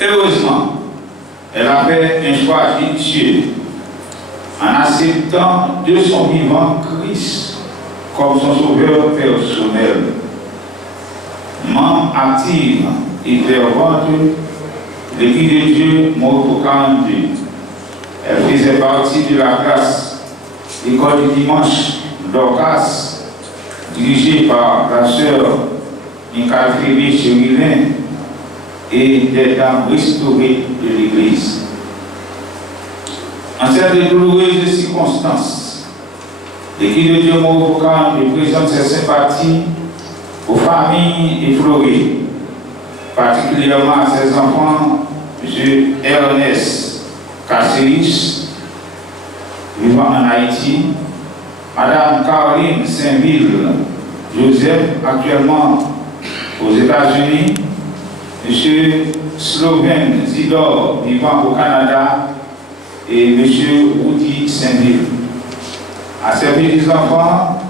Heureusement, elle a fait un choix judicieux en acceptant de son vivant Christ comme son sauveur personnel. Membre active et fervente, l'Église de Dieu Moro 42. Elle faisait partie de la classe École du dimanche d'Orcas, dirigée par la sœur Nicalfébé Cherilin et des dames restaurées de l'Église. En cette douloureuse circonstance, l'Église de Dieu Moro 42 présente ses sympathies aux familles effleurées, particulièrement à ses enfants, M. Ernest Casseris, vivant en Haïti, Mme Caroline Saint-Ville Joseph, actuellement aux États-Unis, M. Slovène Zidor, vivant au Canada, et M. Woody Saint-Ville. À ses petits-enfants,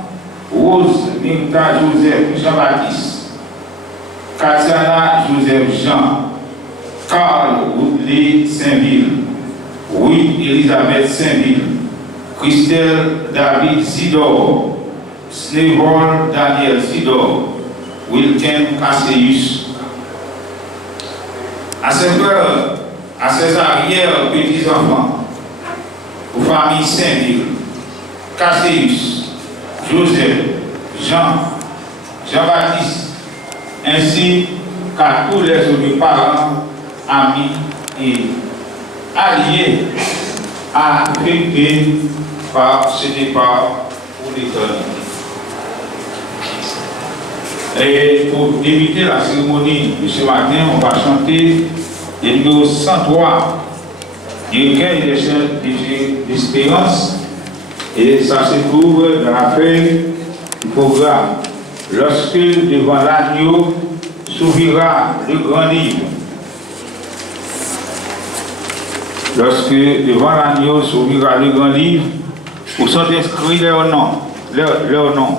Rose Minta Joseph Jean-Baptiste, Katiana Joseph Jean, Carl Woodley Saint-Ville, Ruth Elisabeth Saint-Ville, Christelle David Sidor, Snevol Daniel Sidor, Wilken Casseus. À ses frères, à ses arrières petits-enfants, aux familles Saint-Ville, Casseus, Joseph, Jean, Jean-Baptiste, ainsi qu'à tous les autres parents, amis et alliés affectés par ce départ pour l'éternité. Et pour débuter la cérémonie de ce matin, on va chanter le numéro 103 du recueil d'espérance. Et ça se trouve dans la feuille du programme. Lorsque devant l'agneau s'ouvrira le grand livre. Lorsque devant l'agneau s'ouvrira le grand livre, où sont inscrits leurs noms,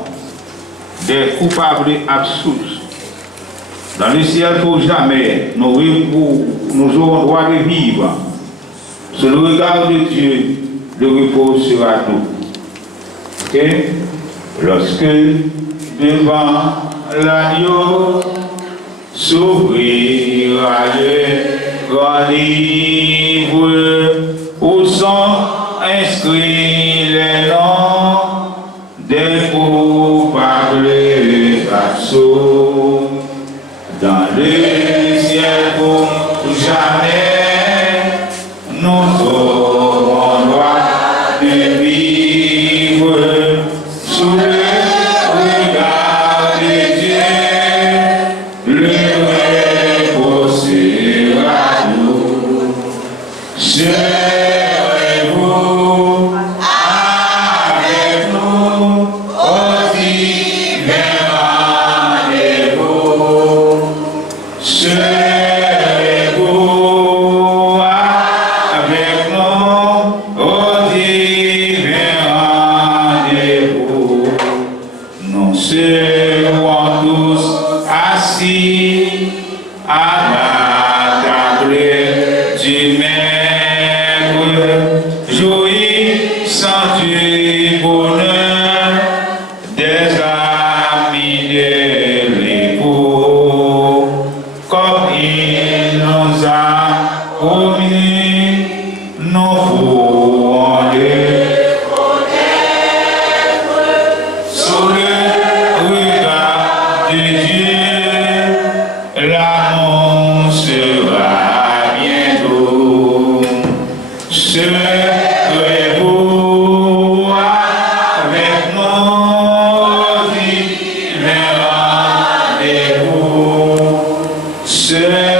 des coupables absous. Dans le ciel pour jamais, nous aurons droit de vivre. Sous le regard de Dieu, le repos sera doux. Okay? Lorsque devant l'agneau s'ouvrira le grand livre où sont inscrits les noms des coupables absous dans le ciel pour jamais nous aurons droit de vivre sous le regard de Dieu, le repos sera doux. Serez-vous avec nous au divin rendez-vous? Serez-vous avec nous au divin rendez-vous? Nous serons tous assis à la table du Maître, jouissant du bonheur des amis de l'époux, comme il nous a promis, nous pourrons le connaître sous le regard de Dieu. L'amour sera bientôt. Serez-vous avec nous au divin rendez-vous? Serez-vous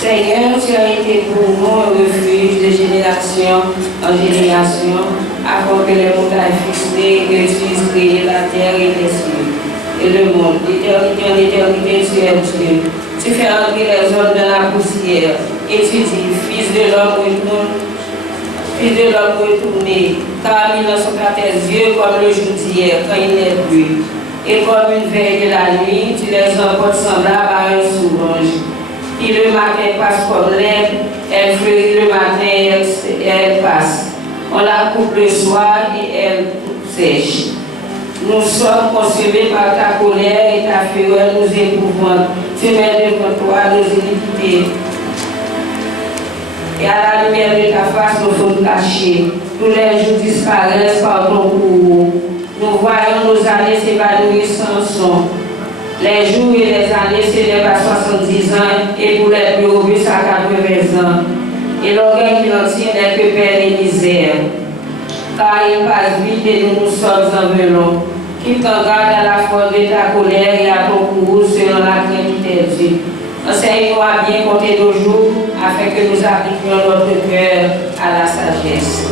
Seigneur, tu as été pour nous un refuge de génération en génération, afin que les montagnes fixées, que tu aies créé la terre et les cieux, et le monde. D'éternité en éternité, tu es Dieu. Tu fais entrer les hommes dans la poussière, et tu dis, Fils de l'homme, retourné, car ils ne sont qu'à tes yeux comme le jour d'hier, quand il n'est plus. Et comme une veille de la nuit, tu les emportes semblables à un sourange. Qui le matin passe comme l'herbe, elle fleurit le matin et elle passe. On la coupe le soir et elle sèche. Nous sommes consumés par ta colère et ta fureur nous épouvante. Tu mets devant toi nos iniquités. Et à la lumière de ta face, nous sommes cachés. Tous les jours disparaissent par ton courroux. Nous voyons nos années s'évanouir sans son. Les jours et les années s'élèvent à 70 ans et pour les plus robustes à 80 ans. Et l'orgueil qui en tient n'est que peine et misère. Car il passe vite et nous nous sommes en velours. Qui t'en garde à la force de ta colère et à ton courroux selon la crainte qui t'est due. Enseigne-nous à bien compter nos jours afin que nous appliquions notre cœur à la sagesse.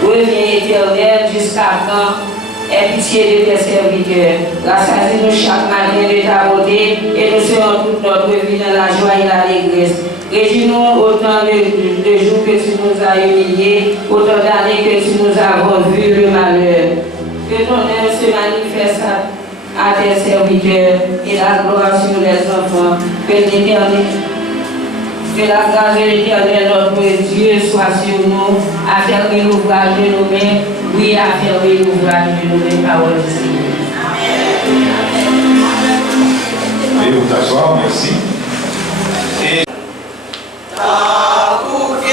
Reviens éternel jusqu'à quand? Aie pitié de tes serviteurs. Rassasie-nous chaque matin de ta beauté et nous serons toute notre vie dans la joie et l'allégresse. Réjouis-nous autant de jours que tu nous as humiliés, autant d'années que tu nous as vu le malheur. Que ton œuvre se manifeste à tes serviteurs et la gloire sur les enfants. Que l'éternel. Que la grâce de l'Éternel, notre Dieu, soit sur nous, affermir l'ouvrage de nos mains, oui, affermir l'ouvrage de nos mains, parole du Seigneur. Veuillez vous asseoir, merci. Et... Nous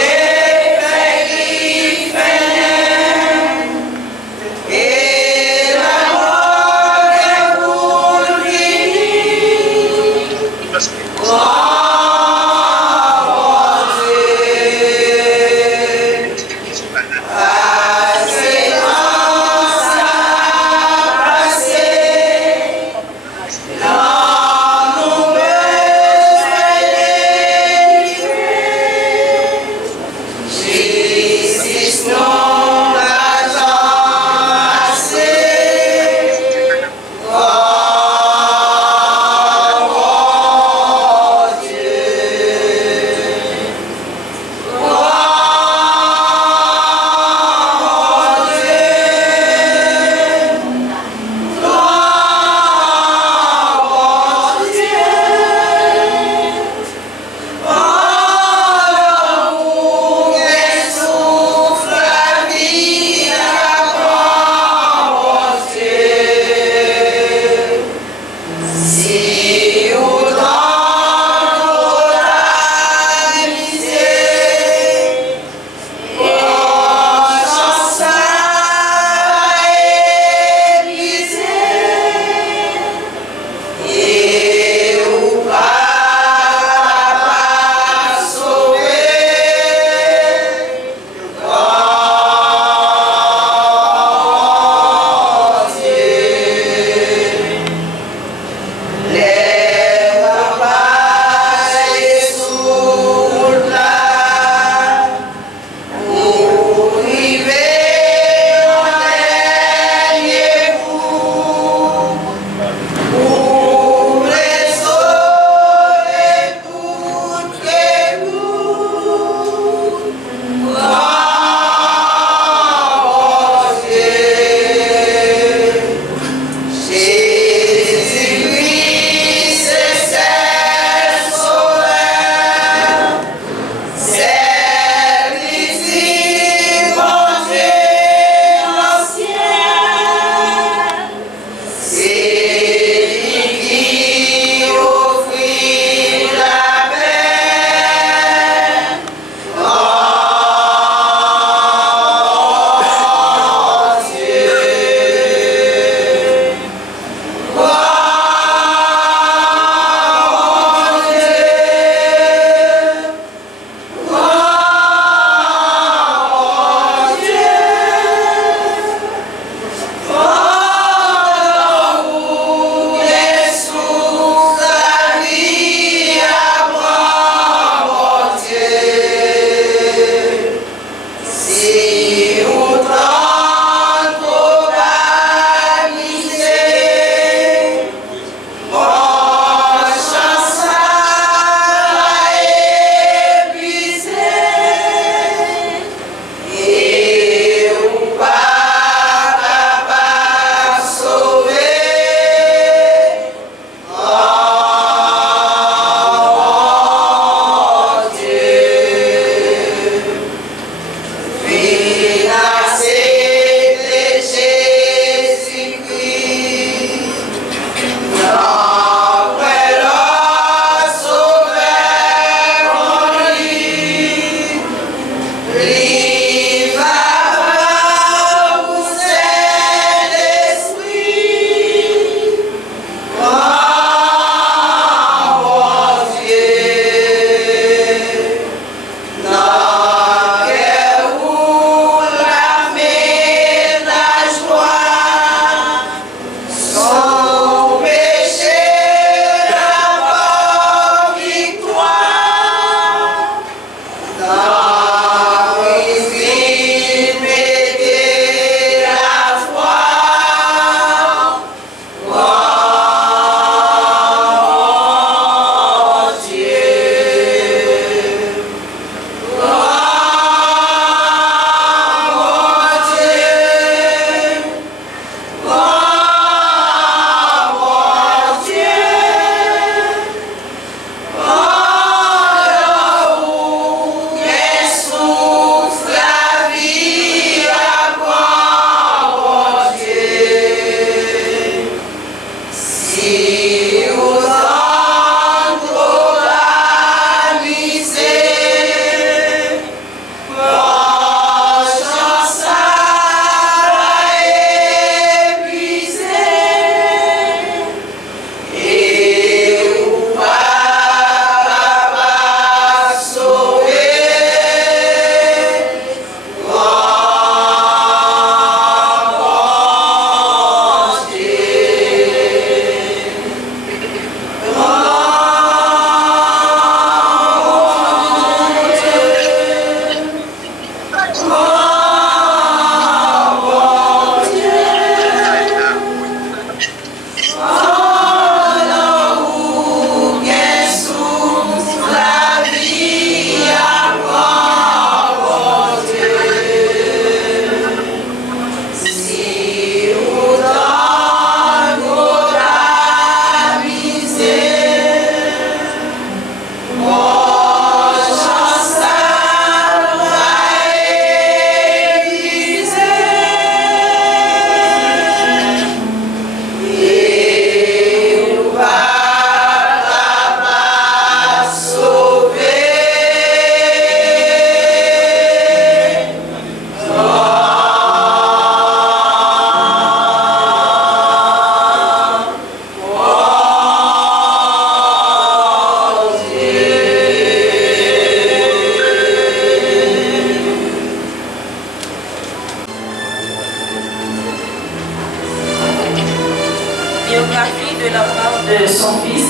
de son fils,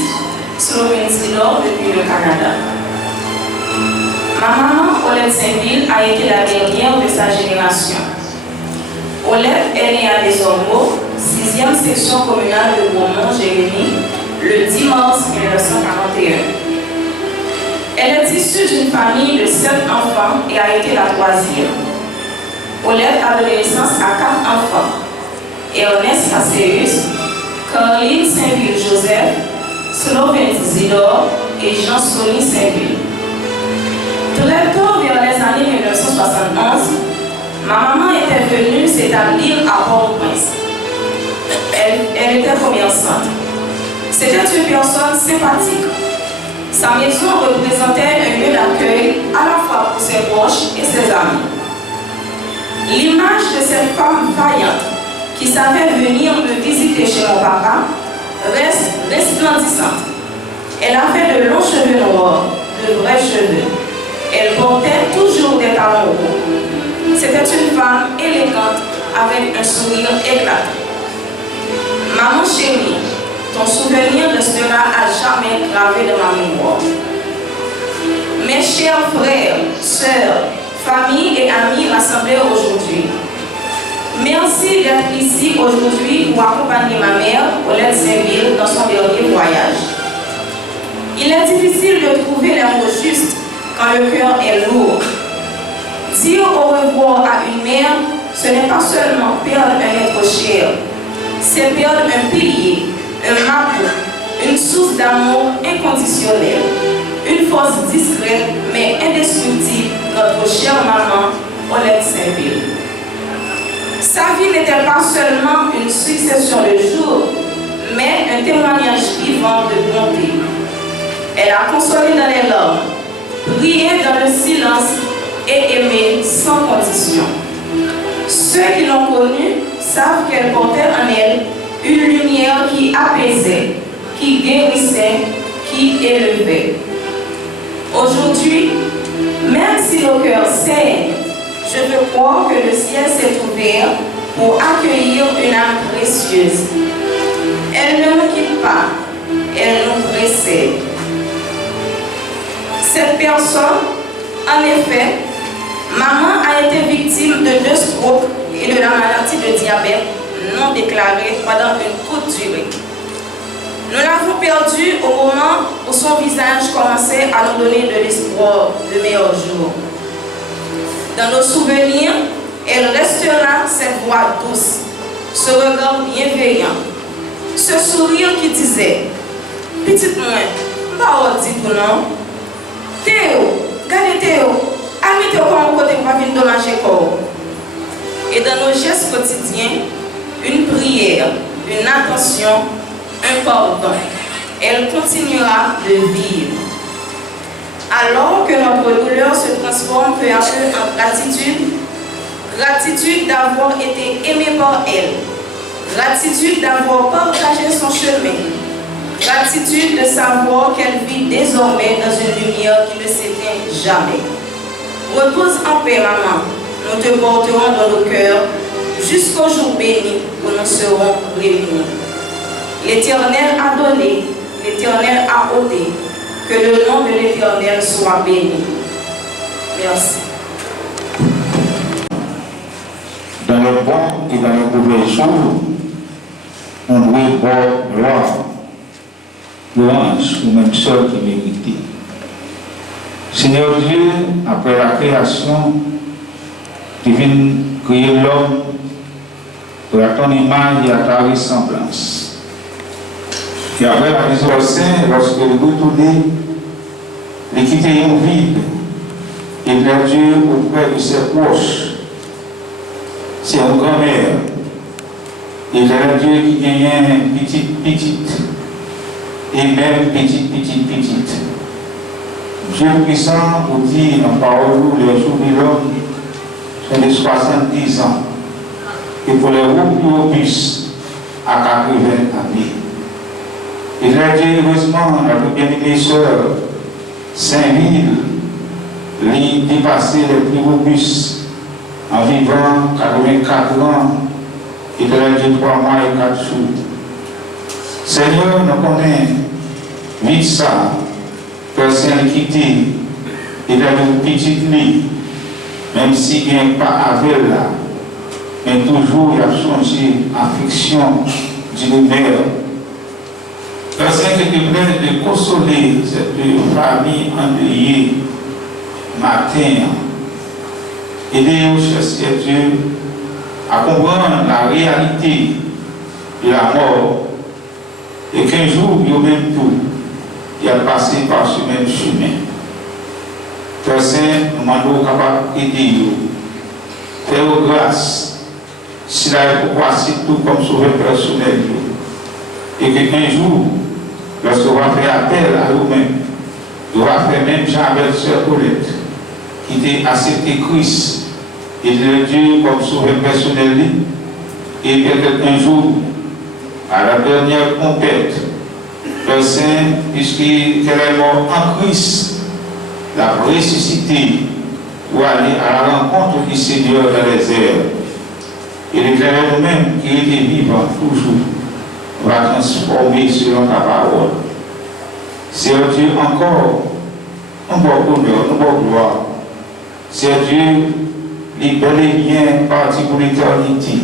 Slovène Silor, depuis le Canada. Ma maman, Olette Saint-Ville, a été la dernière de sa génération. Olette est née à Desormeaux, 6e section communale de Beaumont-Jérémy, le 10 mars 1941. Elle est issue d'une famille de 7 enfants et a été la 3e. Olette a donné naissance à 4 enfants: Ernest Macéus, Caroline Saint-Ville-Joseph, Slovène Zidor et Jean-Sony Saint-Ville. Très tôt, vers les années 1971, ma maman était venue s'établir à Port-au-Prince. Elle était commerçante. C'était une personne sympathique. Sa maison représentait un lieu d'accueil à la fois pour ses proches et ses amis. L'image de cette femme vaillante qui savait venir me visiter chez mon papa reste resplendissante. Elle avait de longs cheveux noirs, de vrais cheveux. Elle portait toujours des talons hauts. C'était une femme élégante avec un sourire éclatant. Maman chérie, ton souvenir restera à jamais gravé dans ma mémoire. Mes chers frères, sœurs, familles et amis rassemblés aujourd'hui, merci d'être ici aujourd'hui pour accompagner ma mère, Olette Saint-Ville, dans son dernier voyage. Il est difficile de trouver les mots justes quand le cœur est lourd. Dire au revoir à une mère, ce n'est pas seulement perdre un être cher, c'est perdre un pilier, un magot, une source d'amour inconditionnel, une force discrète mais indestructible, notre chère maman, Olette Saint-Ville. Sa vie n'était pas seulement une succession de jours, mais un témoignage vivant de bonté. Elle a consolé dans les larmes, prié dans le silence et aimé sans condition. Ceux qui l'ont connue savent qu'elle portait en elle une lumière qui apaisait, qui guérissait, qui élevait. Aujourd'hui, même si le cœur saigne, je veux croire que le ciel s'est ouvert pour accueillir une âme précieuse. Elle ne nous quitte pas, elle nous précède. Cette personne, en effet, maman a été victime de 2 strokes et de la maladie de diabète non déclarée pendant une courte durée. Nous l'avons perdue au moment où son visage commençait à nous donner de l'espoir de meilleurs jours. Dans nos souvenirs, elle restera cette voix douce, ce regard bienveillant, ce sourire qui disait « Petite moi, pas dit pour non. Théo, gardez Théo, allez Théo comme côté pour venir dommager corps. » Et dans nos gestes quotidiens, une prière, une attention, un pardon. Elle continuera de vivre. Alors que notre douleur se transforme peu à peu en gratitude, gratitude d'avoir été aimée par elle, gratitude d'avoir partagé son chemin, gratitude de savoir qu'elle vit désormais dans une lumière qui ne s'éteint jamais. Repose en paix, maman. Nous te porterons dans nos cœurs jusqu'au jour béni où nous serons réunis. L'Éternel a donné, l'Éternel a ôté. Que le nom de l'Éternel soit béni. Merci. Dans le bon et dans le mauvais jour, on doit voir gloire, louange ou même seul qui mérite. Seigneur Dieu, après la création, tu viens créer l'homme pour à ton image et à ta ressemblance. Et après la maison au sein, lorsque le retourné, il quittait un vide, il a Dieu auprès de ses proches. C'est une grand-mère. Il a Dieu qui gagnait petite, et même petite. Dieu puissant vous dit en parole, les jours de l'homme sont de 70 ans. Et pour les roues plus robustes, à 80 années. Et là, Dieu, heureusement, la plus bien-aimée sœur, Saint-Ville, lui dépassé les plus robustes en vivant 84 ans, et de là, Dieu 3 mois et 4 jours. Seigneur, nous connaissons vite ça, personne quitté, et dans une petite nuit, même si il n'y a pas avec là, mais toujours il a changé affection du mère. Personne qui est plein de consoler cette famille endeuillée matin, aider chercher Dieu à comprendre la réalité de la mort et qu'un jour, il y a même tout, il a passé par ce même chemin. Personne nous demande capable d'aider, faire grâce, si là il faut passer tout comme sauveur personnel. Et qu'un jour, lorsqu'on va faire appel à nous-mêmes, on va faire même Jean avec Sœur Colette, qui était accepté Christ et de Dieu comme sauveur personnel. Et peut-être un jour, à la dernière compète, le Saint, puisqu'elle est morte en Christ, l'a ressuscité pour aller à la rencontre du Seigneur dans les airs. Et l'éclaireur nous-mêmes qui était vivant toujours va transformer selon ta parole. C'est Dieu encore, un bon honneur, un bon gloire. C'est Dieu, il bel et bien parti pour l'éternité,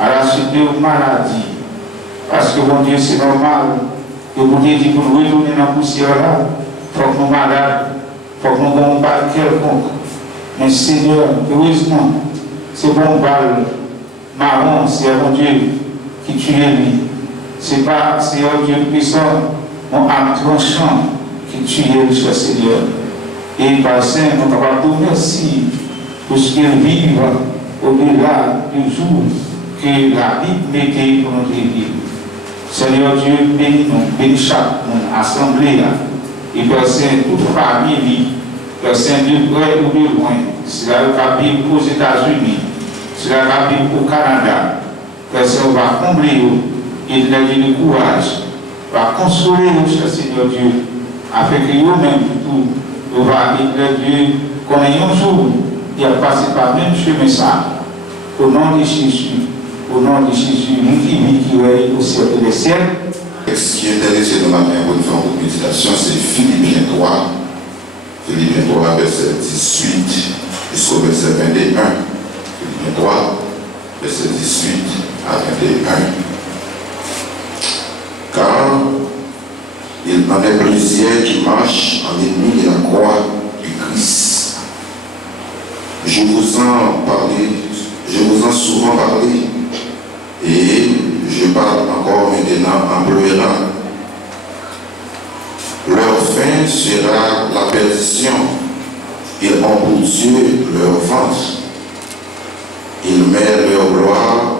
à la suite de maladie. Parce que mon Dieu, c'est normal que vous dites pour nous retourner dans la poussière là, il faut que nous malades, il faut que nous avons pas quelconque. Mais Seigneur, heureusement, c'est bon balle marron, c'est mon Dieu qui tue lui. C'est pas Seigneur Dieu puissant, mon âme tranchant qui tue le Seigneur. Et par Saint, nous avons tout merci pour ce qu'il vive au-delà du jour que la Bible mettait pour notre vie. Seigneur Dieu, bénis-nous, bénis chaque assemblée, et personne, toute famille, personne de près ou de loin, c'est la Bible aux États-Unis, c'est la Bible au Canada, personne va combler et donner du courage, va consoler cher Seigneur Dieu, afin que nous-mêmes, tout, nous va dire Dieu, qu'on ait un jour, il a passé par le même chemin ça, au nom de Jésus. Au nom de Jésus, nous qui vit, qui est au ciel des ciels. Ce qui est intéressant de ma main pour une forme de méditation, c'est Philippiens 3, verset 18 jusqu'au verset 21. Philippiens 3, verset 18 à 21. Car il en est plusieurs qui marchent en ennemi de la croix du Christ. Je vous en souvent parlé. Et je parle encore maintenant en pleurant. Leur fin sera la perdition. Ils ont pour Dieu leur ventre. Ils mettent leur gloire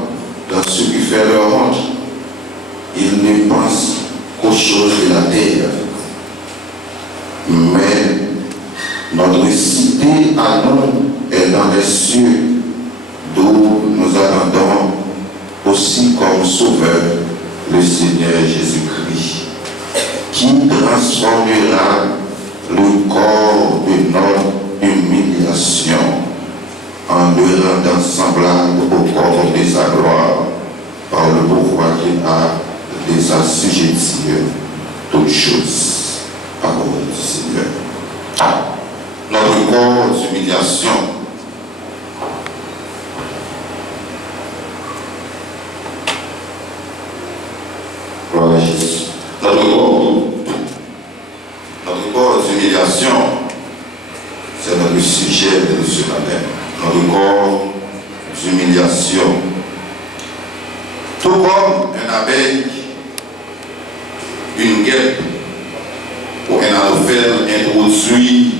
dans ce qui fait leur honte. Ils ne pensent qu'aux choses de la terre. Mais notre cité à nous est dans les cieux, d'où nous attendons aussi comme sauveur le Seigneur Jésus-Christ, qui transformera le corps de notre humiliation en le rendant semblable au corps de sa gloire, par le pouvoir qu'il a de s'assujettir toutes choses. Parole du Seigneur. Notre corps d'humiliation Notre corps d'humiliation, c'est notre sujet de ce matin. Notre corps d'humiliation. Tout comme un abeille, une guêpe ou un anophèle introduit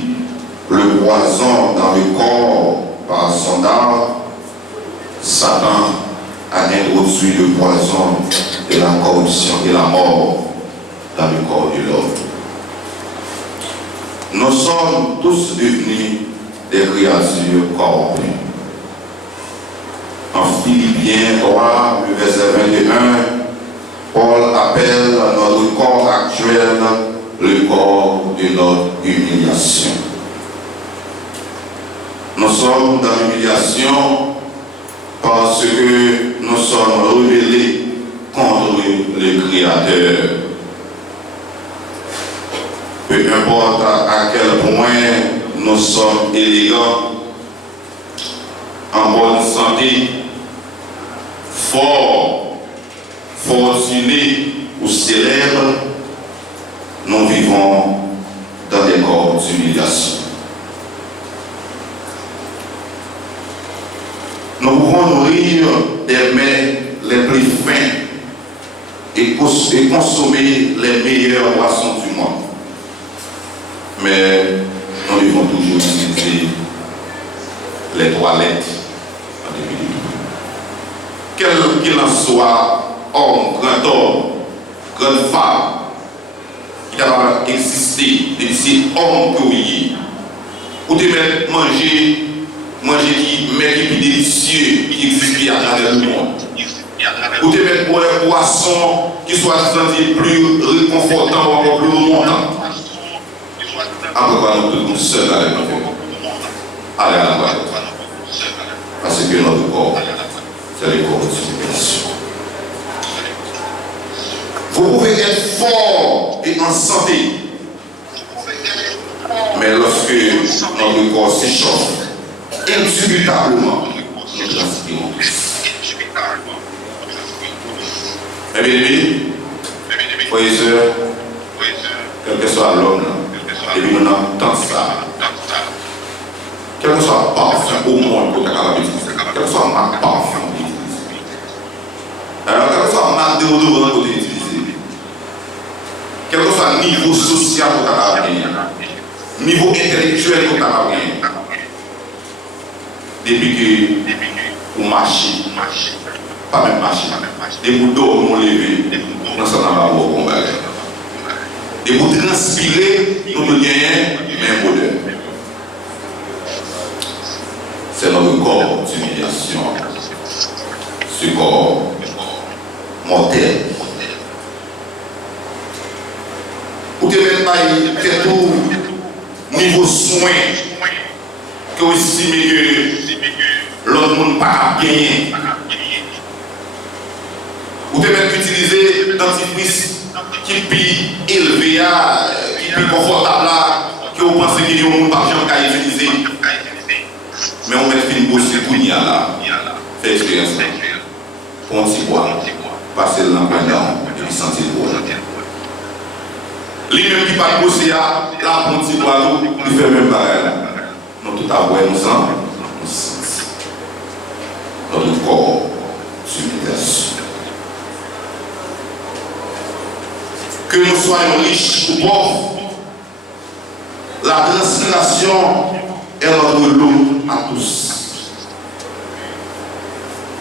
le poison dans le corps par son dard, Satan a introduit le poison de la corruption et la mort dans le corps de l'homme. Nous sommes tous devenus des créatures corrompues. En Philippiens 3, le verset 21, Paul appelle notre corps actuel le corps de notre humiliation. Nous sommes dans l'humiliation parce que nous sommes rebellés contre le Créateur. Peu importe à quel point nous sommes élégants, en bonne santé, forts, fortunés ou célèbres, nous vivons dans des corps d'humiliation. Nous pouvons nourrir des mets les plus fins et consommer les meilleures boissons du monde. Mais nous devons toujours utiliser les toilettes en début. Quel qu'il en soit, homme, grand homme, grande femme, qui a existé, depuis homme que oui, ou de mettre manger qui est délicieux, qui existe à travers le monde. Ou de mettre pour un poisson qui soit plus réconfortant ou encore plus remontant. Après quoi, nous tous seuls avec notre corps. Allez à la voie. Parce que notre corps, c'est le corps de l'humiliation. Vous pouvez être fort et en santé. Mais lorsque notre corps s'échauffe, indubitablement, nous transpirons. Mes bien-aimés, frères et sœurs, quel que soit l'homme, et puis nous entendons ça. Quel que soit le parfum au monde pour ta utiliser, quel que soit ma parfum pour utiliser. Alors, quel que soit ma déodorant pour utiliser, quel que soit le niveau social pour ta niveau intellectuel pour ta depuis que vous marchez, pas même marcher, des bouts d'eau nous lever, nous sommes dans la voie combat. Des bouts transpirer, nous ne gagnons même odeur. C'est notre corps d'humiliation, ce corps mortel. Vous devez faire tout niveau soin que vous estimez que l'autre monde n'a pas gagné. Vous devez utiliser dentifrice qui est élevé, qui est confortable, que vous pensez qu'il y a un monde qui a utilisé. Mais on met une bouche pour y aller là. Faites expérience. Pour un petit bois, passez le lampe dedans et puis sentir le bois. Les mêmes qui parlent bosser là, pour un petit bois, ils font même pareil. Nous tout à l'heure, nous sentons. Notre corps s'humiliation. Que nous soyons riches ou pauvres, la transpiration est notre lot à tous.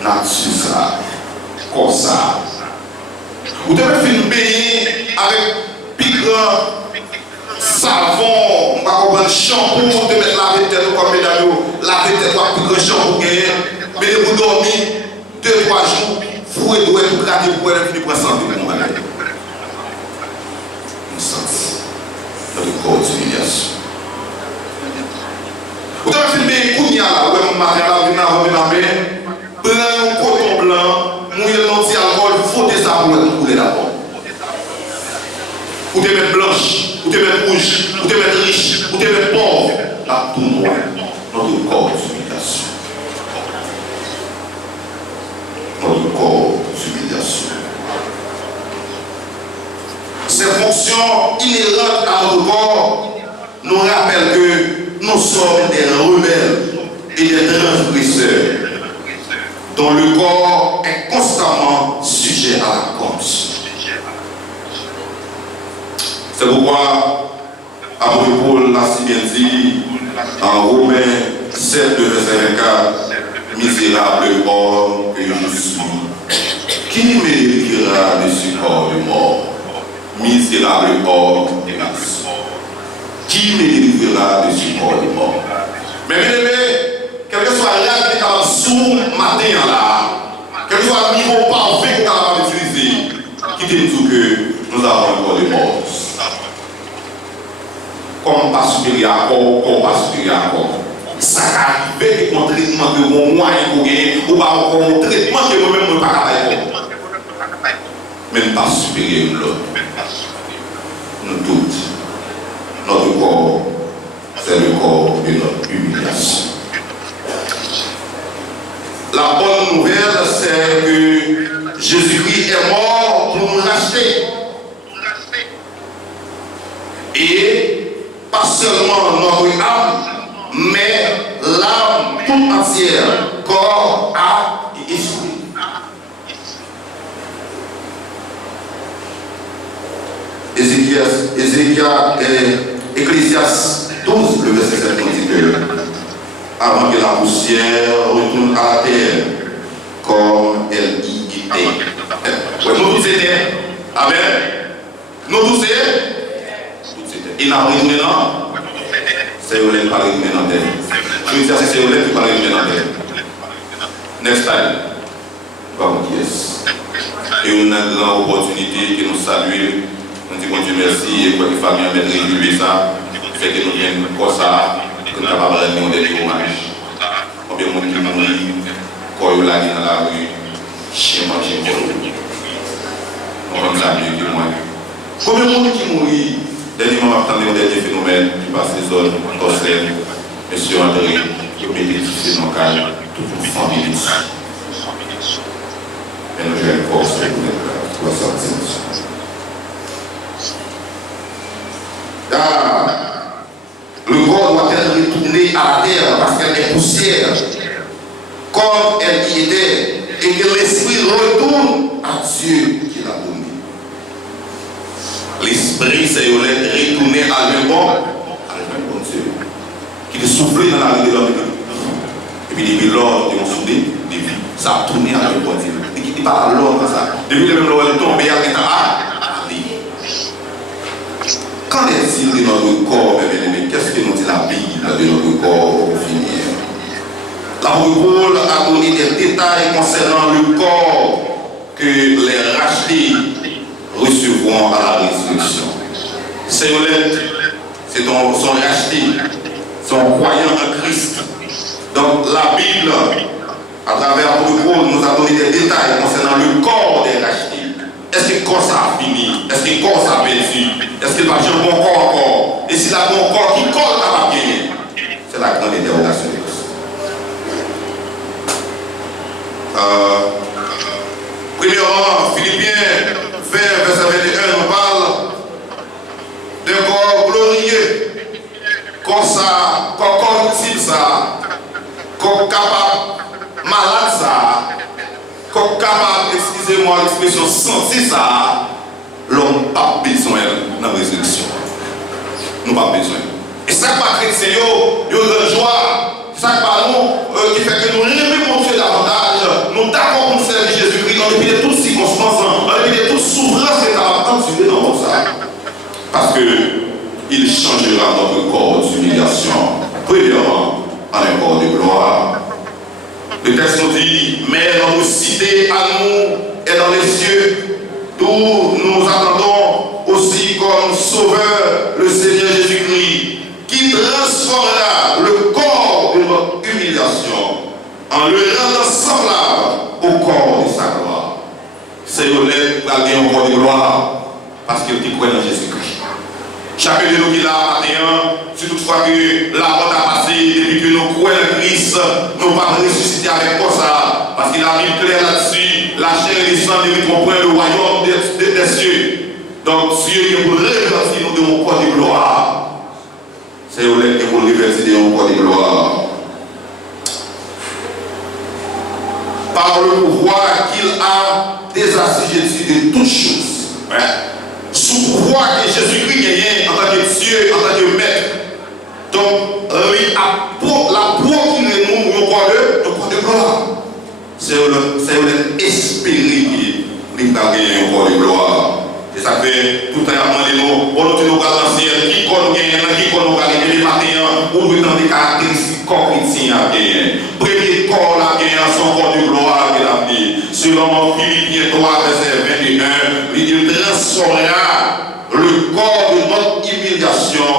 Nature ça, comme ça. Vous devez finir payer avec plus grand savon, un shampoo, vous devez laver tête comme mesdames, laver tête avec plus grand shampoo, mais vous dormir 2-3 jours, vous devez tout gratter pour finir pour santé. Notre corps d'humiliation. Vous devez filmer Kounia là, où est mon matériel là, vous avez prenez un coton blanc, mouillez l'anti-alcool, frottez ça pour être coulé d'abord. Vous devez mettre blanche, vous devez mettre rouge, vous devez mettre riche, vous devez mettre pauvre. À tout noir, notre corps d'humiliation. Notre corps d'humiliation. Ces fonctions inhérentes à notre corps nous rappellent que nous sommes des rebelles et des transgresseurs dont le corps est constamment sujet à la compte. C'est pourquoi apôtre Paul l'a si bien dit en Romains 7, verset 24, misérable homme que je suis, qui m'élèvera de ce corps de mort? Misérable homme de ma qui me délivrera de ce corps de mort? Mais bien aimé, quel que soit l'âge que tu as sous matin là, quel que soit le niveau parfait que tu as utilisé, qui te dit que nous avons un corps de mort. Comme pas supérieur à corps, comme pas supérieur à corps. Ça arrive que mon traitement que mon moyen pour gagner, ou pas encore mon traitement que moi-même ne peux pas faire. même pas supérieur à l'autre. Nous toutes, notre corps, c'est le corps de notre humiliation. La bonne nouvelle, c'est que Jésus-Christ est mort pour nous racheter. Et pas seulement notre âme, mais l'âme toute entière, corps, âme et esprit. Ecclésiaste 12, le verset 7 nous dit que avant que la poussière retourne à la terre comme elle y était. Nous tous étions. Amen. Nous tous étions. Il n'a pas retourné non. C'est où elle pas retourné dans la terre. Je veux dire, c'est où elle qui pas retourné dans la terre. Next time. Vamos, yes. Et une grande opportunité que nous saluons. Nous disons Dieu merci et pour les familles mettre réguler ça, fait que nous viennent comme ça, que nous avons rendre des hommages. Combien de monde qui mourit, quand ils l'a dans la rue, chien manger on va saluer du moins. Combien de monde qui mourit, dernièrement, attendez un dernier phénomène qui passe les zones, Torsel, monsieur André, qui a mis des dans le cadre, tout pour 100 minutes. Mais nous avons une force pour sortir. Le corps doit être retourné à la terre parce qu'elle est poussière, comme elle y était, et que l'esprit retourne à Dieu qui l'a donné. L'esprit, c'est retourné à lui-même Dieu, qui est soufflé dans la vie de l'homme. Et puis, depuis l'ordre de mon soudé, ça a tourné à lui-même Dieu. Et qui n'est pas l'ordre comme ça. Depuis le même l'ordre, il est tombé à l'État. Qu'en est-il de notre corps, mes bien-aimés? Qu'est-ce que nous dit la Bible de notre corps au finir? L'apôtre Paul a donné des détails concernant le corps que les rachetés recevront à la résurrection. C'est honnête, sont rachetés, sont croyants en Christ. Donc la Bible, à travers l'apôtre Paul, nous a donné des détails concernant le corps des rachetés. Est-ce que le corps ça a fini? Est-ce que le corps ça a perdu? Est-ce que le patient bon corps encore? Et si la bon corps qui colle à la bien? C'est la grande interrogation de Christ. Premièrement, Philippiens 20, verset 21, on parle d'un corps glorieux. Comme ça, comme corruptible ça, comme capable, malade ça. Comme capable, excusez-moi l'expression, sentir ça, l'homme n'a pas besoin de la résurrection. Nous n'avons pas besoin. Et ça qui va chrétien, il y a une joie. Ça qui fait que nous aimons Dieu davantage. Nous d'accord pour servir Jésus-Christ en dépit de toutes circonstances, en dépit de toute souffrance que nous avons enduré dans ça. Parce qu'il changera notre corps d'humiliation. Premièrement, en un corps de gloire. Le texte nous dit, mais notre cité à nous est dans les cieux, d'où nous attendons aussi comme sauveur le Seigneur Jésus-Christ, qui transformera le corps de notre humiliation en le rendant semblable au corps de sa gloire. C'est honnête d'aller au corps de gloire parce qu'il croit dans Jésus-Christ. Chacun de nous qui l'a matin, si toutefois que la porte a passé, depuis que nous croyons en Christ, nous ne pouvons pas ressusciter avec quoi ça. Parce qu'il a mis clair là-dessus, la chair et le sang ne mettront point le royaume des cieux. Donc Dieu est pour reverser nous de mon corps de gloire. C'est honnête pour reverser de mon corps de gloire. Par le pouvoir qu'il a désassujetti de toutes choses. Sous pouvoir que Jésus-Christ gagne en tant que Dieu, en tant que maître. Donc, la procuré nous au corps de gloire. C'est espérer qu'il va gagner un corps de gloire. Et ça fait tout un moment de nous, on nous regarde l'ancien, qui connaît, qui connaît les matins, ou nous dans des caractéristiques corps chrétiens à gagner. Premier corps à gagner son corps de gloire de l'avenir. Selon Philippiens 3, verset 21, il transformera le corps de notre humiliation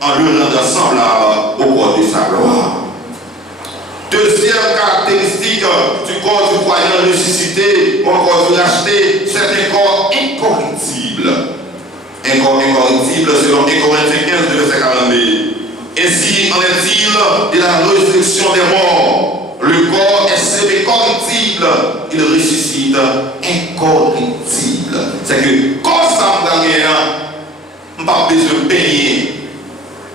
en le rendant semblable au corps de sa gloire. Deuxième caractéristique du corps du croyant ressuscité, ou encore du racheté, c'est un corps incorruptible. Un corps incorruptible selon 1 Corinthiens 15, verset 42. Ainsi en est-il de la résurrection des morts. Le corps est semi-corruptible, il ressuscite incorruptible. C'est que quand ça me gagne, je n'ai pas besoin de payer.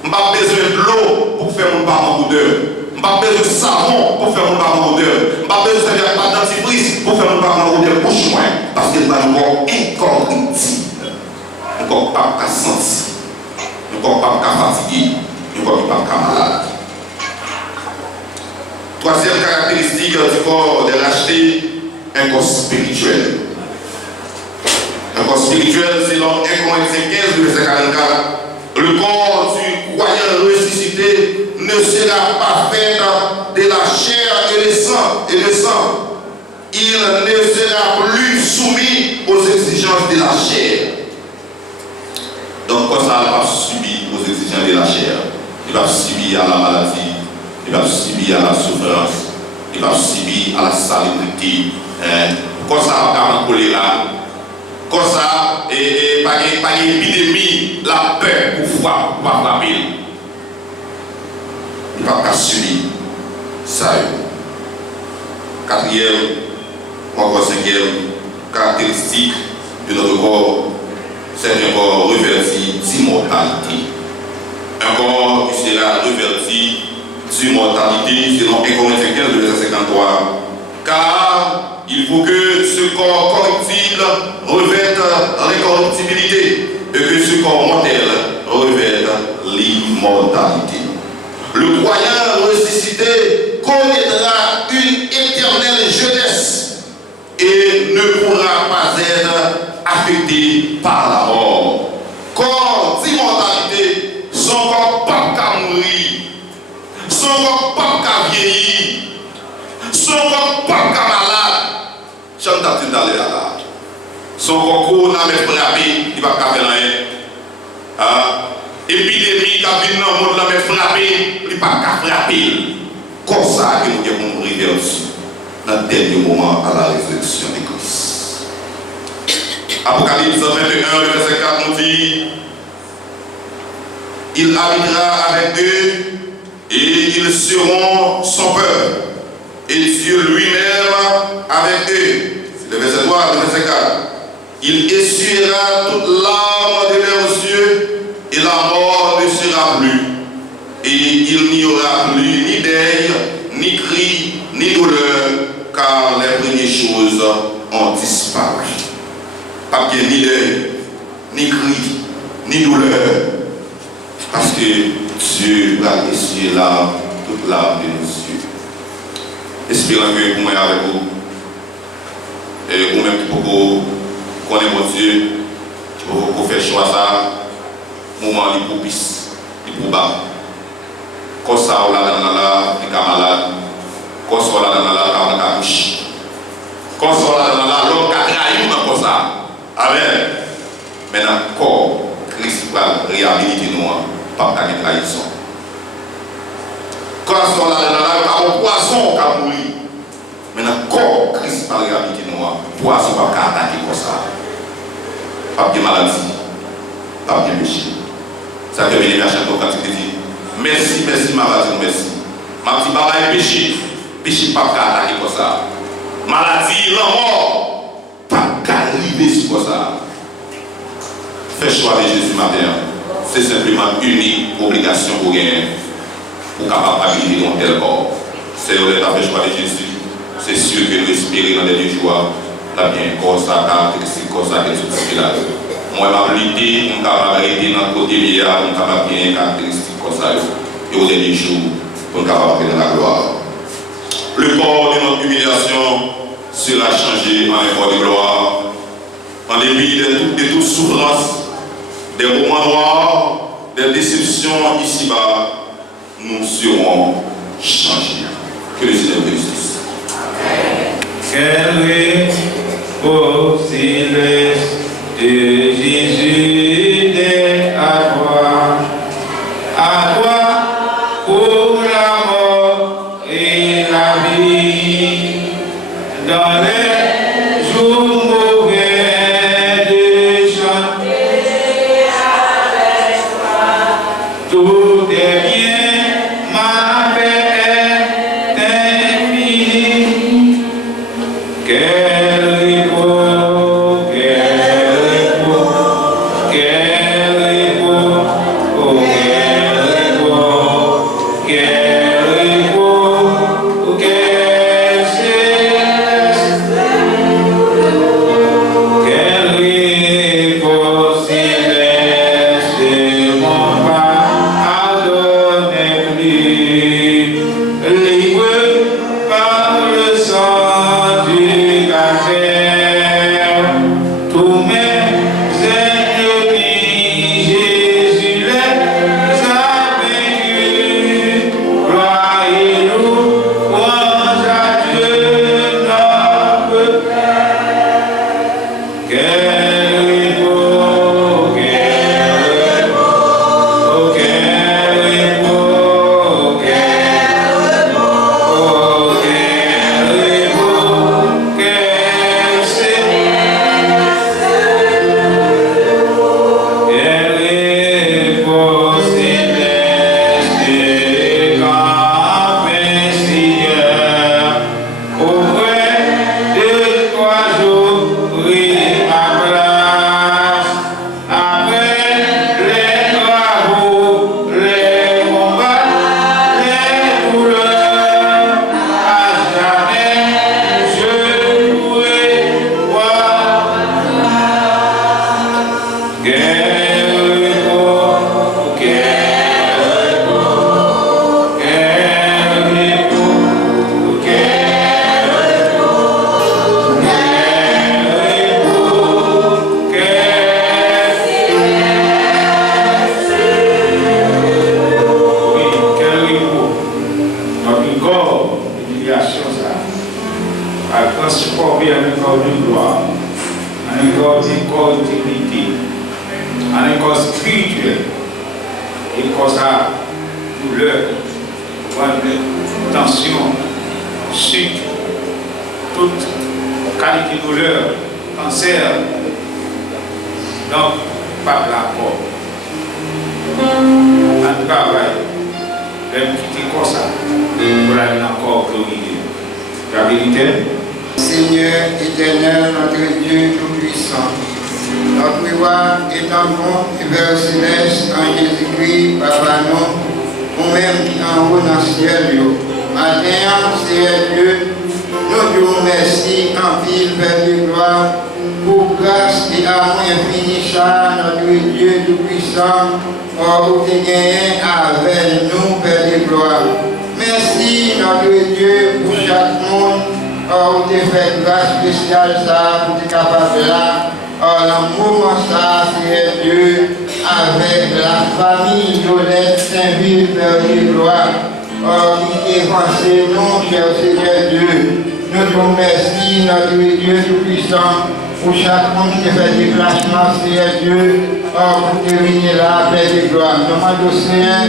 Je n'ai pas besoin de l'eau pour faire mon parent d'odeur. Je n'ai pas besoin de savon pour faire mon parent d'odeur. Je n'ai pas besoin de faire dentifrice pour faire mon parent d'odeur pour moi. Parce qu'il va un corps incorruptible. Un corps pas qu'à sentir. Un corps pas qu'à fatiguer. Un corps pas qu'à malade. Troisième caractéristique du corps de racheté, un corps spirituel. Un corps spirituel, selon 1 Corinthiens 15, verset 44. Le corps du croyant ressuscité ne sera pas fait de la chair et le sang. Il ne sera plus soumis aux exigences de la chair. Donc, quand ça va subir aux exigences de la chair, il va subir à la maladie, il va subir à la souffrance, il va subir à la salubrité. Quand ça va coller là, quand ça, pas d'épidémie, la peur pour froid, pour pas frapper. Il va pas subir ça. Quatrième, ou encore cinquième caractéristique de notre corps, c'est un corps revêtu d'immortalité. Un corps qui sera revêtu d'immortalité, selon 1 Corinthiens 15, verset 53. Car il faut que ce corps corruptible revête l'incorruptibilité et que ce corps mortel revête l'immortalité. Le croyant ressuscité connaîtra une éternelle jeunesse et ne pourra pas être affecté par la mort. Corps d'immortalité, son corps pas qu'à mourir, son corps pas qu'à vieillir, son corps pas qu'à malade. J'en t'attends d'aller là. Son corps n'a même frappé, il va pas faire rien. Épidémie qui a vu dans le monde n'a même frappé, il va pas frapper. Comme ça que nous devons arriver aussi dans le dernier moment à la résurrection de Christ. Apocalypse 21, verset 4 nous dit: il habitera avec eux et ils seront son peuple. Et Dieu lui-même avec eux. C'est le verset 3, le verset 4. Il essuiera toute larme de leurs yeux et la mort ne sera plus. Et il n'y aura plus ni deuil, ni cri, ni douleur, car les premières choses ont disparu. Pas bien ni deuil, ni cri, ni douleur, parce que Dieu va essuyer toute larme de nos yeux. Espérons que vous m'ayez avec vous, et vous-même qui pouvez connaître mon Dieu, qui pouvez faire choix ça, moment il propice, il pour bas. Quand ça, on l'a dans la, il est malade. Quand ça, on l'a dans la, on l'a couché. Quand ça, on l'a dans la, l'homme qui a trahi dans ça. Amen. Maintenant, corps, Christ va réhabiliter nous, pas ta trahison. Quand ça, on l'a dans la, il y a un poison qui a mouru. Maintenant, corps, Christ va réhabiliter nous, poison va attaquer comme ça. Pas de maladie, pas de péché. Ça fait venir à chaque fois quand tu te dis merci, merci, ma maladie, merci. Ma petite baba est péché, péché pas qu'à attaquer comme ça. Maladie, la mort, pas qu'à arriver sur ça. Fais choix de Jésus matin. C'est simplement une unique obligation pour gagner, pour capable d'habiter dans tel corps. C'est où tu as fait choix de Jésus. C'est sûr que nous espérons dans les jours, la bien, comme ça, caractéristique, comme ça, que tout ce là. Moi, ma lutte, on capable d'arrêter dans le côté milliard, on capable bien caractéristique comme ça. Et au dernier jour, on capable de la gloire. Le corps de notre humiliation sera changé en un corps de gloire. En dépit de toute souffrance, des moments noirs, des déceptions ici-bas, nous serons changés. Que le Seigneur bénisse. Quelle possible de Jésus n'est à toi pour la mort et la vie, dans les jours mauvais. à transformer un corps de gloire, un corps d'intégrité, un corps spirituel, et comme ça, douleur, tension, chute, toute qualité de douleur, cancer, donc pas de la porte. En travail, même quitter comme ça, pour aller encore glorifier. La vérité. Seigneur éternel, notre Dieu tout-puissant, notre prière est en bon et vers le céleste en Jésus-Christ, Papa nous, nous-mêmes qui en haut dans le ciel. Matin, Seigneur Dieu, nous disons merci en pile, Père de gloire, pour grâce et amour infini, ça, notre Dieu tout-puissant, pour te gagner avec nous, Père de gloire. Merci, notre Dieu, pour chaque monde. Pour te faire grâce spéciale, ça, pour te capable là. Le moment, ça, c'est Dieu, avec la famille Violette Saint-Ville, Père de gloire, qui est pensé, nous, cher Seigneur Dieu. Nous te remercions, notre Dieu tout-puissant, pour chaque monde qui te fait déplacement, Seigneur Dieu, pour te venir là, Père de gloire. Nous demandons, Seigneur,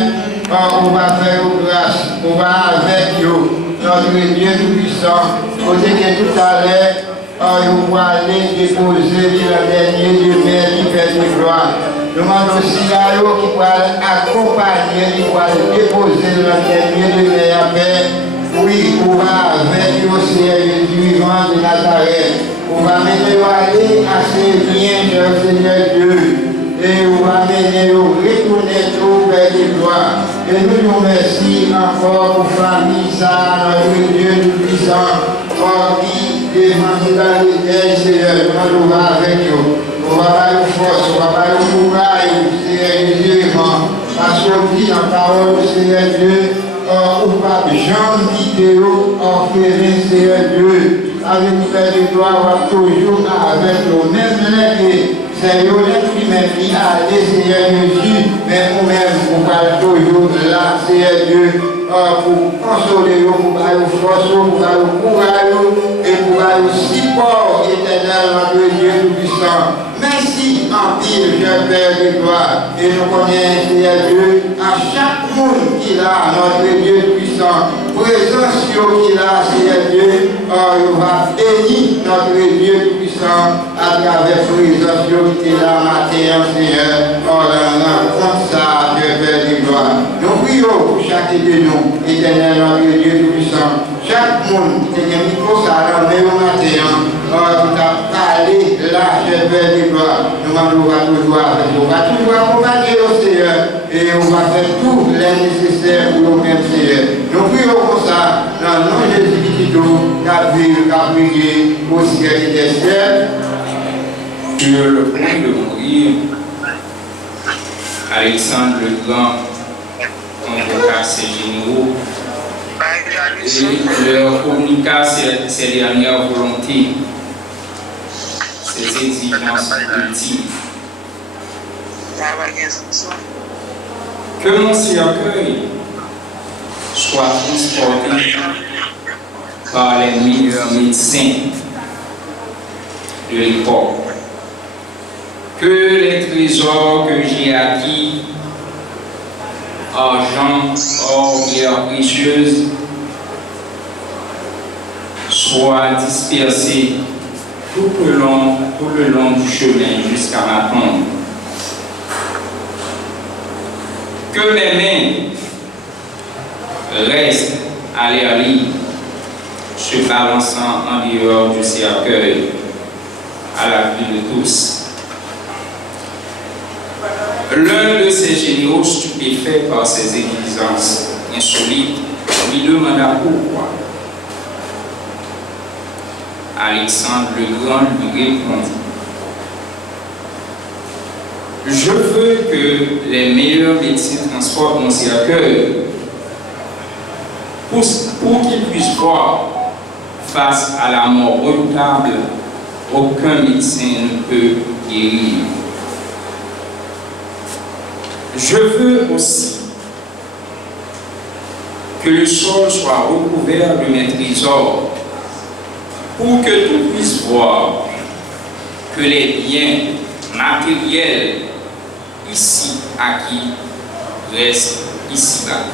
on va faire grâce, on va avec vous, notre Dieu tout-puissant. Vous dites que tout à l'heure, vous allez déposer le dernier demain du Père de gloire. Nous demandons aussi à eux qui vont accompagner, qui vont déposer le dernier demain à Père. Oui, on va avec vous, Seigneur Jésus, vivant de Nazareth. On va mener aller assez bien, cher Seigneur Dieu. Et on va mener au retourner tout vers les gloires. Et nous nous remercions encore pour la famille, ça, notre Dieu tout-puissant, qui défend dans l'éternel, Seigneur. Nous va avec vous. On va avoir une force, on va avoir une courage, Seigneur Jésus, parce qu'on dit en parole, Seigneur Dieu, on va jamais quitter vous, en férin, Seigneur Dieu. Avec le Père de gloire, on va toujours avec nous, même les c'est lui-même qui a Seigneur Jésus, mais nous-mêmes, on va toujours là, Seigneur Dieu, pour consoler, pour avoir force, pour avoir courage et pour avoir support éternel, notre Dieu tout-puissant. Merci en pile, cher Père de gloire, et nous connaissons, Seigneur Dieu, à chaque monde qui a, notre Dieu tout-puissant, présence qui a, Seigneur Dieu, il va bénir notre Dieu tout-puissant à travers présence qui est là matin, Seigneur, on rencontre ça, Père de gloire. Nous prions pour chacun de nous, éternel, notre Dieu tout-puissant. Chaque monde qui a un micro, ça a même matin, qui a parlé là, Père de gloire. Nous allons toujours avec nous. On va toujours accompagner au Seigneur et on va faire tout les nécessaire pour nous-mêmes, Seigneur. Nous prions pour ça, dans le nom de Jésus-Christ, qu'a prié au ciel des ciels. Sur le point de mourir, Alexandre le Grand convoqua ses généraux et leur communiqua ses dernières volontés, ses exigences ultimes. Que mon cercueil soit transporté par les meilleurs médecins de l'époque. Que les trésors que j'ai acquis, argent, or, pierres précieuses, soient dispersés tout le long du chemin jusqu'à ma tombe. Que mes mains restent à l'air libre, se balançant en dehors du cercueil, à la vue de tous. L'un de ces généraux, stupéfait par ces exigences insolites, lui demanda pourquoi. Alexandre le Grand lui répondit: je veux que les meilleurs médecins transportent mon cercueil pour qu'ils puissent voir, face à la mort redoutable, aucun médecin ne peut guérir. Je veux aussi que le sol soit recouvert de mes trésors, pour que tout puisse voir que les biens matériels ici acquis restent ici-bas.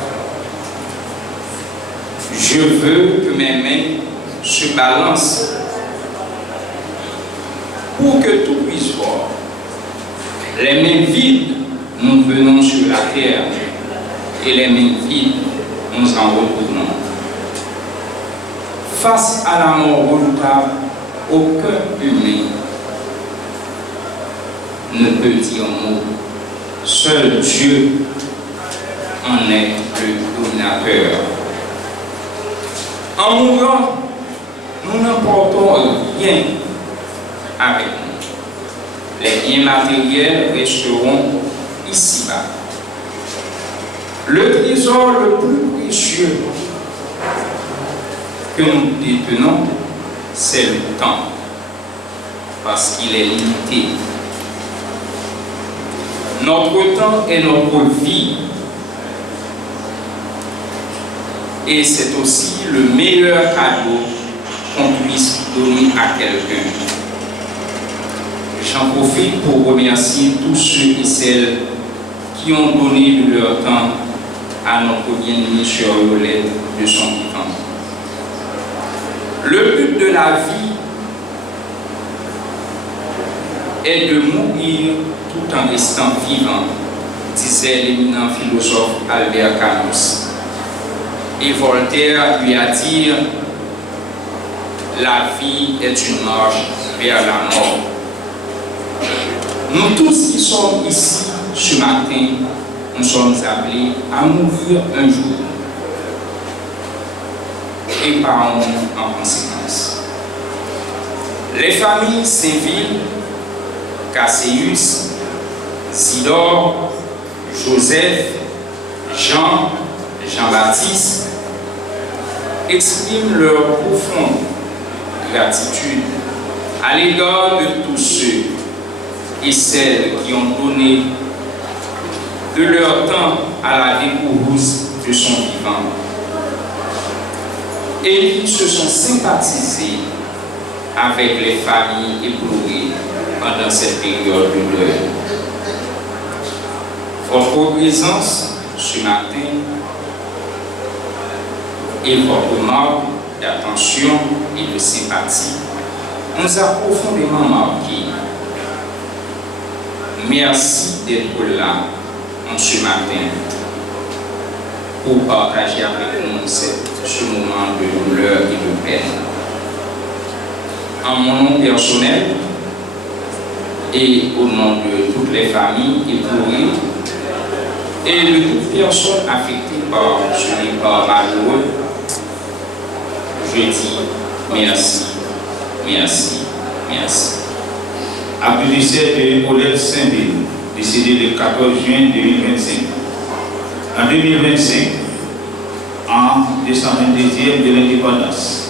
Je veux que mes mains se balancent pour que tout puisse voir. Les mains vides, nous venons sur la terre et les mains vides, nous en retournons. Face à la mort redoutable, aucun humain ne peut dire mot. Seul Dieu en est le dominateur. En mourant, nous n'emportons rien avec nous. Les biens matériels resteront ici-bas. Le trésor le plus précieux que nous détenons, c'est le temps, parce qu'il est limité. Notre temps est notre vie. Et c'est aussi le meilleur cadeau qu'on puisse donner à quelqu'un. J'en profite pour remercier tous ceux et celles qui ont donné de leur temps à notre bien-aimée sœur Yolette de son vivant. Le but de la vie est de mourir tout en restant vivant, disait l'éminent philosophe Albert Camus. Et Voltaire lui a dit « La vie est une marche vers la mort ». Nous tous qui sommes ici ce matin, nous sommes appelés à mourir un jour. Préparons-nous en conséquence. Les familles Saint-Ville, Casséus, Sidore, Joseph, Jean, Jean-Baptiste expriment leur profonde gratitude à l'égard de tous ceux et celles qui ont donné de leur temps à la découverte de son vivant et qui se sont sympathisés avec les familles éprouvées pendant cette période de deuil. Votre présence ce matin et votre marque d'attention et de sympathie nous a profondément marqués. Merci d'être là en ce matin pour partager avec nous ce moment de douleur et de peine. En mon nom personnel et au nom de toutes les familles éprouvées et de toute personne affectée par ce départ malheureux, je dis merci, merci, merci. À du décès de Paulette Saint-Ville, décédé le 14 juin 2025. En 2025, en 222e de l'indépendance,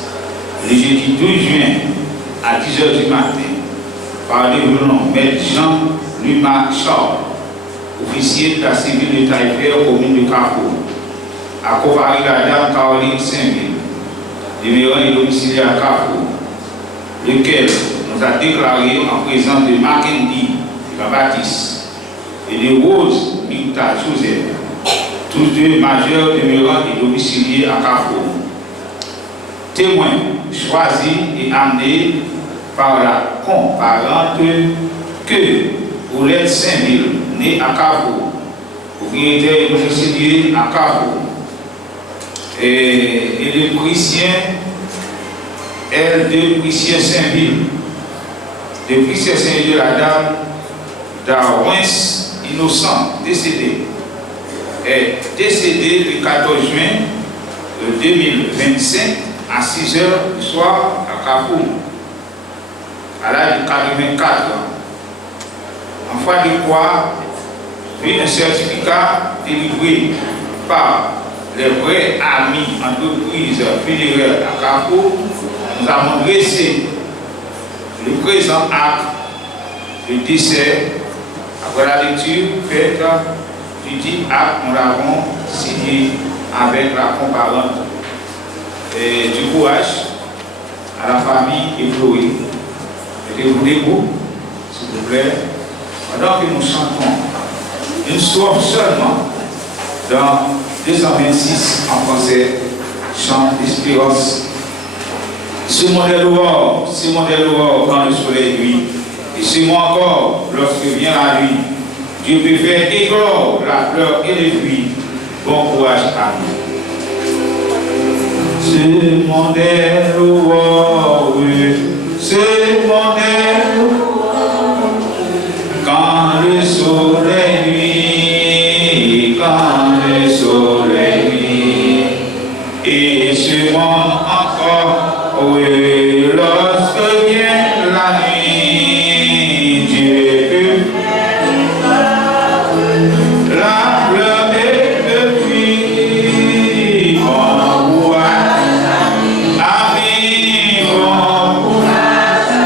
le jeudi 12 juin à 10h du matin, par le nom Maître Jean-Louis Charles, officier de la civile de Taillefer, commune de Carrefour, a comparé la dame Caroline Saint-Ville, demeurant et domicilié à Carrefour, lequel nous a déclaré en présence de Mackendy Jean-Baptiste et de Rose Mita Joseph, tous deux majeurs demeurant et domiciliés à Carrefour. Témoins choisis et amenés par la comparante que Paulette Saint-Ville, née à Carrefour, propriétaire et domicilié à Carrefour, et le Christien L2 Christien Saint-Ville, le Christien Saint-Ville de la dame Darwins Innocent, décédé, est décédé le 14 juin 2025 à 6h du soir à Carrefour, à l'âge de 84 ans. En foi de quoi, puis un certificat délivré par les vrais amis entreprises fédérales à Carrefour, nous avons dressé le présent acte de décès. Après la lecture faite du dit acte, nous l'avons signé avec la comparante du courage à la famille éplorée. Mettez-vous debout, s'il vous plaît, pendant que nous chantons une strophe seulement dans 226 en français, chant d'espérance. Ce modèle aurore quand le soleil luit, et ce mois encore lorsque vient la nuit. Dieu peut faire éclore la fleur et les fruits. Bon courage à nous. Ce modèle aurore, ce modèle quand le soleil luit, quand le soleil luit, et ce monde encore, oui, lorsque vient la nuit, Dieu peut la fleur et le fruit, bon courage, ami, bon courage,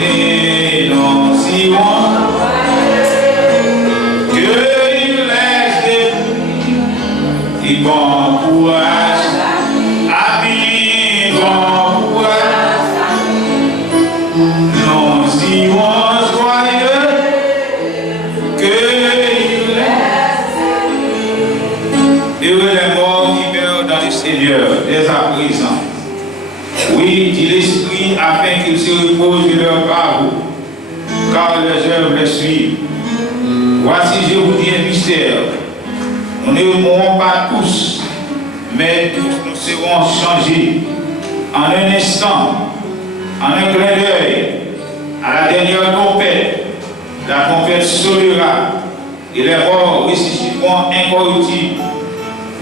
et non si on bon courage, ami, bon courage. Non, si on joyeux, qu'il reste. Heureux les morts qui meurent dans le Seigneur, dès à présent. Oui, dit l'Esprit, afin qu'ils se reposent de leur parole, car leurs œuvres les suivent. Voici, je vous dis un mystère. Nous ne mourrons pas tous, mais tous nous serons changés en un instant, en un clin d'œil, à la dernière trompette. La trompette sonnera et les morts ressusciteront incorruptibles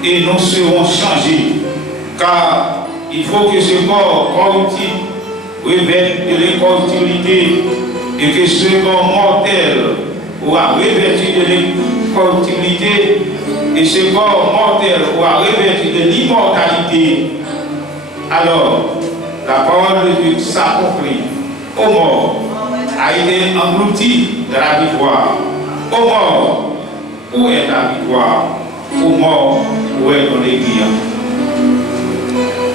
et nous serons changés. Car il faut que ce corps corruptible revête de l'incorruptibilité et que ce corps mortel aura revêtu de l'incorruptibilité et ce corps mortel aura revêtu de l'immortalité. Alors, la parole de Dieu s'accomplit. Ô mort, a été englouti dans la victoire. Ô mort, où est ta victoire? Ô mort, où est ton aiguille?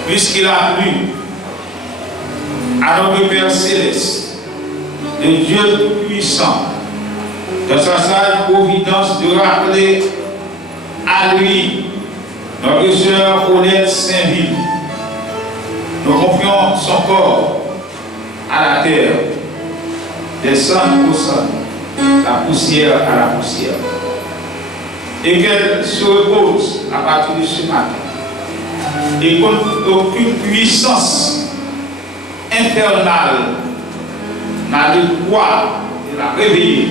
Puisqu'il a plu à notre Père Céleste, le Dieu Tout-Puissant, dans sa sage providence de rappeler à lui, notre sœur Paulette Saint-Ville, nous confions son corps à la terre, des cendres au sang, la poussière à la poussière, et qu'elle se repose à partir de ce matin, et qu'aucune puissance infernale n'a le droit de la réveiller,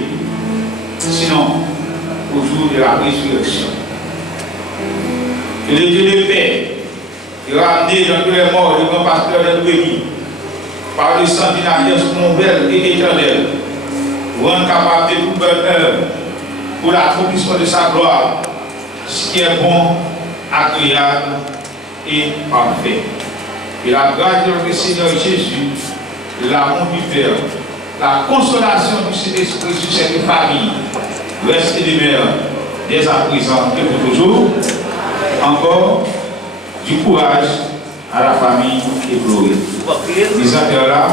sinon au jour de la résurrection. Que le Dieu de paix, qui ramené dans tous les morts le grand pasteur de brebis, par le sang d'une alliance nouvelle et éternelle, vous rendre capable de toute bonne œuvre pour l'accomplissement de sa gloire, ce qui est bon, agréable et parfait. Et la grâce de notre Seigneur Jésus, l'amour du Père, la consolation du Saint-Esprit sur cette famille, reste et demeure dès à présent et pour toujours. Encore du courage à la famille éplorée. Les acteurs là,